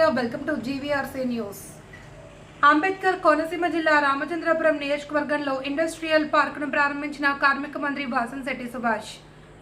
Media welcome to GVRC news. Ambedkar Konaseema జిల్లా రామచంద్రపురం నియోజకవర్గంలో industrial పార్కును ప్రారంభించిన కార్మిక మంత్రి వాసంశెట్టి సుభాష్.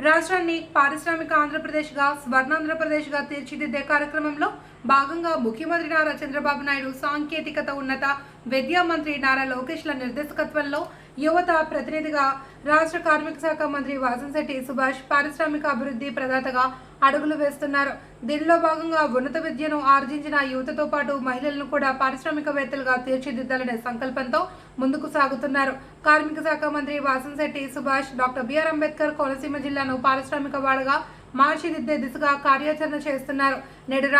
రాష్ట్రాన్ని పారిశ్రామిక ఆంధ్రప్రదేశ్గా స్వర్ణాంధ్రప్రదేశ్గా తీర్చిదిద్దే కార్యక్రమంలో భాగంగా ముఖ్యమంత్రి నారా చంద్రబాబు నాయుడు, సాంకేతికత ఉన్నత విద్యా మంత్రి నారా లోకేష్ల నిర్దేశకత్వంలో యువత ప్రతినిధిగా రాష్ట్ర కార్మిక శాఖ మంత్రి వాసంశెట్టి సుభాష్ పారిశ్రామిక అభివృద్ధి ప్రదాతగా అడుగులు వేస్తున్నారు. దీనిలో భాగంగా ఉన్నత విద్యను ఆర్జించిన యువతతో పాటు మహిళలను కూడా పారిశ్రామికవేత్తలుగా తీర్చిదిద్దాలనే సంకల్పంతో ముందుకు సాగుతున్నారు. కార్మిక శాఖ మంత్రి వాసంశెట్టి సుభాష్ డాక్టర్ బిఆర్ అంబేద్కర్ కోనసీమ జిల్లాను పారిశ్రామిక వాడగా మార్చిదిద్దే దిశగా కార్యాచరణ చేస్తున్నారు. నేడు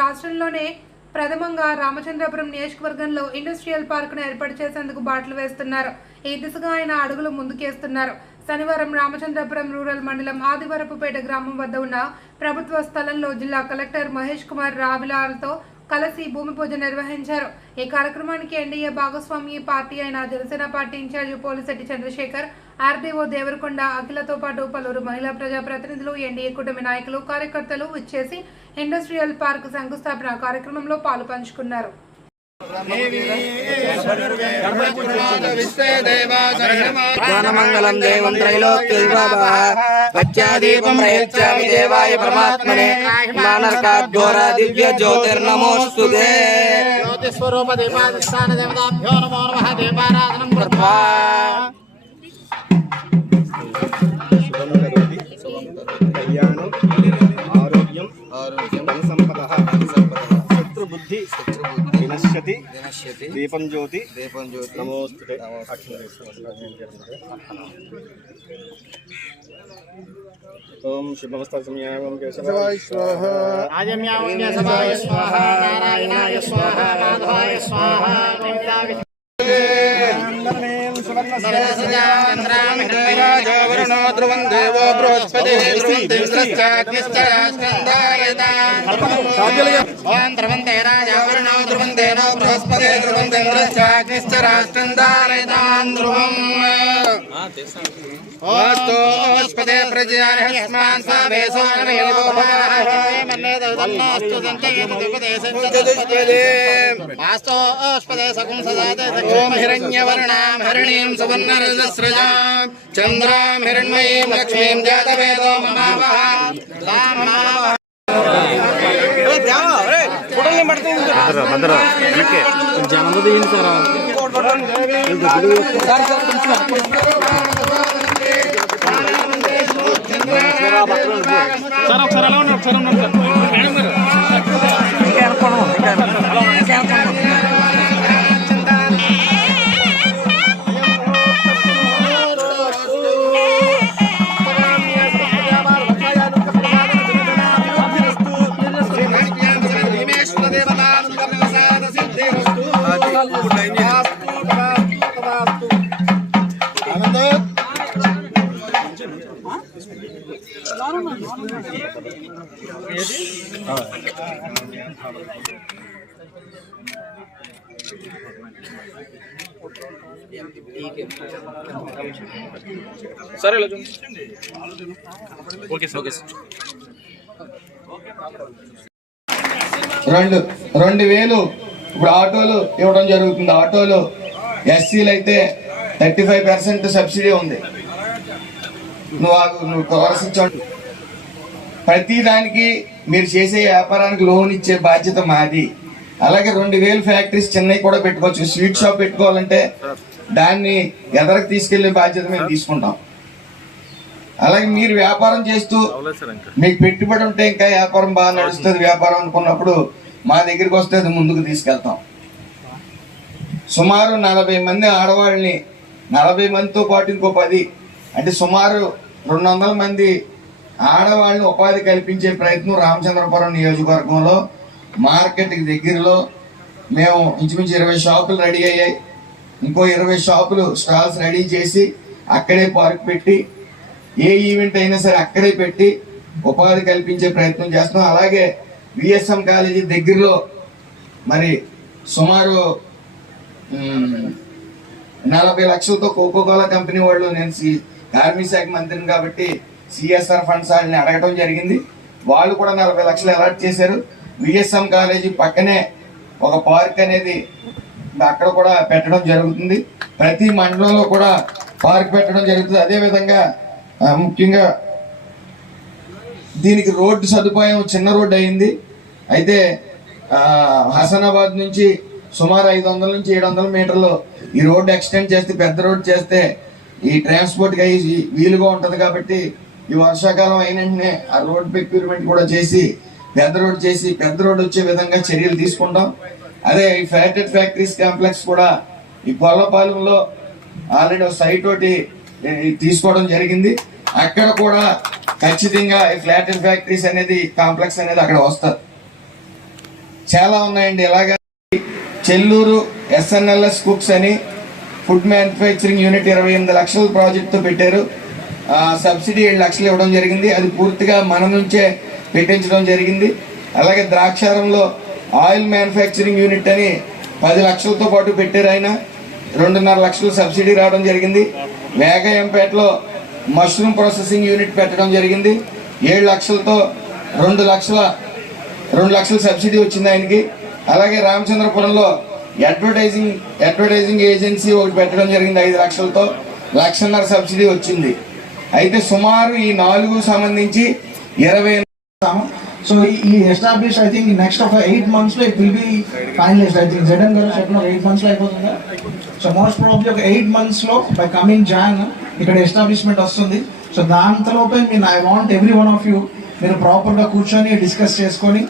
రాష్ట్రంలోనే ప్రథమంగా రామచంద్రపురం నియోజకవర్గంలో ఇండస్ట్రియల్ పార్కును ఏర్పాటు చేసేందుకు బాటలు వేస్తున్నారు. ఈ దిశగా ఆయన అడుగులు ముందుకేస్తున్నారు. శనివారం రామచంద్రపురం రూరల్ మండలం ఆదివరపుపేట గ్రామం వద్ద ఉన్న ప్రభుత్వ స్థలంలో జిల్లా కలెక్టర్ మహేష్ కుమార్ రావిలాలతో కలిసి భూమి పూజ నిర్వహించారు. ఈ కార్యక్రమానికి ఎన్డీఏ భాగస్వామి పార్టీ అయిన Janasena party incharge Polisetti Chandrashekhar, RDO Devarakonda అఖిలతో పాటు పలువురు మహిళా ప్రజాప్రతినిధులు, ఎన్డీఏ కూటమి నాయకులు, కార్యకర్తలు ఇచ్చేసి ఇండస్ట్రియల్ పార్క్ శంకుస్థాపన కార్యక్రమంలో పాలు పంచుకున్నారు. మంగళం దేవం త్రైలోక్యదీపం ప్రయచ్చామి దేవాయ పరమాత్మనే మానర్కాద్ఘోర దివ్య జ్యోతిర్నమోస్తుతే. జ్యోతిస్వరూప దీపాధిష్టాన దేవతాభ్యో నమో నమః. దీపారాధనం కృత్వా కళ్యాణం ఆరోగ్యం శత్రుబుద్ధి వినశ్యతి దీపం జ్యోతి నమోస్తుతే. ఓం శుభమస్తమయావం కేశవాయ స్వాహా, ఆజమ్యావన్య సవాయ స్వాహా, నారాయణాయ స్వాహా, మాధవాయ స్వాహా. ధ్రువం దేవో బృహస్పతి ధ్రువంతే రాజావరుణో ధ్రువం దేవో బృహస్పతి ధ్రువంతే రాష్ట్రం ధ్రువం ఓస్పదే ప్రజాస్మాన్ స్వావేశో ఓం హిరణ్యవర్ణాం హరిణీం సువర్ణరజస్రజాం చంద్రాం హిరణ్మయీం లక్ష్మీం జాతవేదో మమావహ. సరే ఓకే సార్. 2,000 ఇప్పుడు ఆటోలు ఇవ్వడం జరుగుతుంది. ఆటోలు ఎస్సీలు అయితే 35% సబ్సిడీ ఉంది. నువ్వు కోరసించండి. ప్రతి దానికి మీరు చేసే వ్యాపారానికి లోన్ ఇచ్చే బాధ్యత మాది. అలాగే 2,000 ఫ్యాక్టరీస్ చెన్నై కూడా పెట్టుకోవచ్చు. స్వీట్ షాప్ పెట్టుకోవాలంటే దాన్ని ఎదరకు తీసుకెళ్లే బాధ్యత మేము తీసుకుంటాం. అలాగే మీరు వ్యాపారం చేస్తూ మీకు పెట్టుబడి ఉంటే ఇంకా వ్యాపారం బాగా నడుస్తుంది. వ్యాపారం అనుకున్నప్పుడు మా దగ్గరికి వస్తే అది ముందుకు తీసుకెళ్తాం. సుమారు 40 మంది ఆడవాళ్ళని, 40 మందితో పాటు ఇంకో 10 అంటే సుమారు 200 మంది ఆడవాళ్ళని ఉపాధి కల్పించే ప్రయత్నం రామచంద్రపురం నియోజకవర్గంలో మార్కెట్కి దగ్గరలో మేము ఇంచుమించు 20 షాపులు రెడీ అయ్యాయి. ఇంకో 20 షాపులు స్టాల్స్ రెడీ చేసి అక్కడే పార్క్ పెట్టి ఏ ఈవెంట్ అయినా సరే అక్కడే పెట్టి ఉపాధి కల్పించే ప్రయత్నం చేస్తున్నాం. అలాగే విఎస్ఎం కాలేజీ దగ్గరలో మరి సుమారు 40 లక్షలతో కోకోకోలా కంపెనీ వాళ్ళు, నేను కార్మిక శాఖ మంత్రిని కాబట్టి సిఎస్ఆర్ ఫండ్స్ వాళ్ళని అడగడం జరిగింది. వాళ్ళు కూడా 40 లక్షలు అలాట్ చేశారు. విఎస్ఎం కాలేజీ పక్కనే ఒక పార్క్ అనేది అక్కడ కూడా పెట్టడం జరుగుతుంది. ప్రతి మండలంలో కూడా పార్క్ పెట్టడం జరుగుతుంది. అదేవిధంగా ముఖ్యంగా దీనికి రోడ్డు సదుపాయం చిన్న రోడ్డు అయింది. అయితే హసనాబాద్ నుంచి సుమారు 500 నుంచి 700 మీటర్లు ఈ రోడ్డు ఎక్స్టెండ్ చేస్తే, పెద్ద రోడ్డు చేస్తే ఈ ట్రాన్స్పోర్ట్కి అయ్యి వీలుగా ఉంటుంది. కాబట్టి ఈ వర్షాకాలం అయిన వెంటనే ఆ రోడ్ ప్రొక్యూర్మెంట్ కూడా చేసి పెద్ద రోడ్ వచ్చే విధంగా చర్యలు తీసుకుంటాం. అదే ఈ ఫ్యాక్టరీస్ కాంప్లెక్స్ కూడా ఈ కొల్లపాలెంలో ఆల్రెడీ ఒక సైట్ ఒకటి తీసుకోవడం జరిగింది. అక్కడ కూడా ఖచ్చితంగా ఈ ఫ్యాక్టరీస్ అనేది కాంప్లెక్స్ అనేది అక్కడ వస్తుంది. చాలా ఉన్నాయండి. ఇలాగా చెల్లూరు SNLS కుక్స్ అని ఫుడ్ మ్యానుఫ్యాక్చరింగ్ యూనిట్ 28 లక్షల ప్రాజెక్టుతో పెట్టారు. సబ్సిడీ 7 లక్షలు ఇవ్వడం జరిగింది. అది పూర్తిగా మన నుంచే పెట్టించడం జరిగింది. అలాగే ద్రాక్షారంలో ఆయిల్ మ్యానుఫ్యాక్చరింగ్ యూనిట్ అని 10 లక్షలతో పాటు పెట్టారు. ఆయన 2.5 లక్షలు సబ్సిడీ రావడం జరిగింది. వేగయంపేటలో మష్రూమ్ ప్రాసెసింగ్ యూనిట్ పెట్టడం జరిగింది. 7 లక్షలతో 2 లక్షల సబ్సిడీ వచ్చింది ఆయనకి. అలాగే రామచంద్రపురంలో అడ్వర్టైజింగ్ ఏజెన్సీ ఒకటి పెట్టడం జరిగింది. 5 లక్షలతో 1.5 లక్షల సబ్సిడీ వచ్చింది. అయితే సుమారు ఈ 4 సంబంధించి 20. సో ఈ ఎస్టాబ్లిష్ ఐ థింక్ నెక్స్ట్ ఒక 8 months లో it will be finalised. I think Jagan గారు చెప్పిన 8 months లో అయిపోతుందా? సో మోస్ట్ ప్రాబబ్లీ ఒక 8 months లో బై కమింగ్ జాన్ ఇక్కడ ఎస్టాబ్లిష్మెంట్ వస్తుంది. సో దాంతలోపే I want every one of you మీరు ప్రాపర్గా కూర్చొని డిస్కస్ చేసుకొని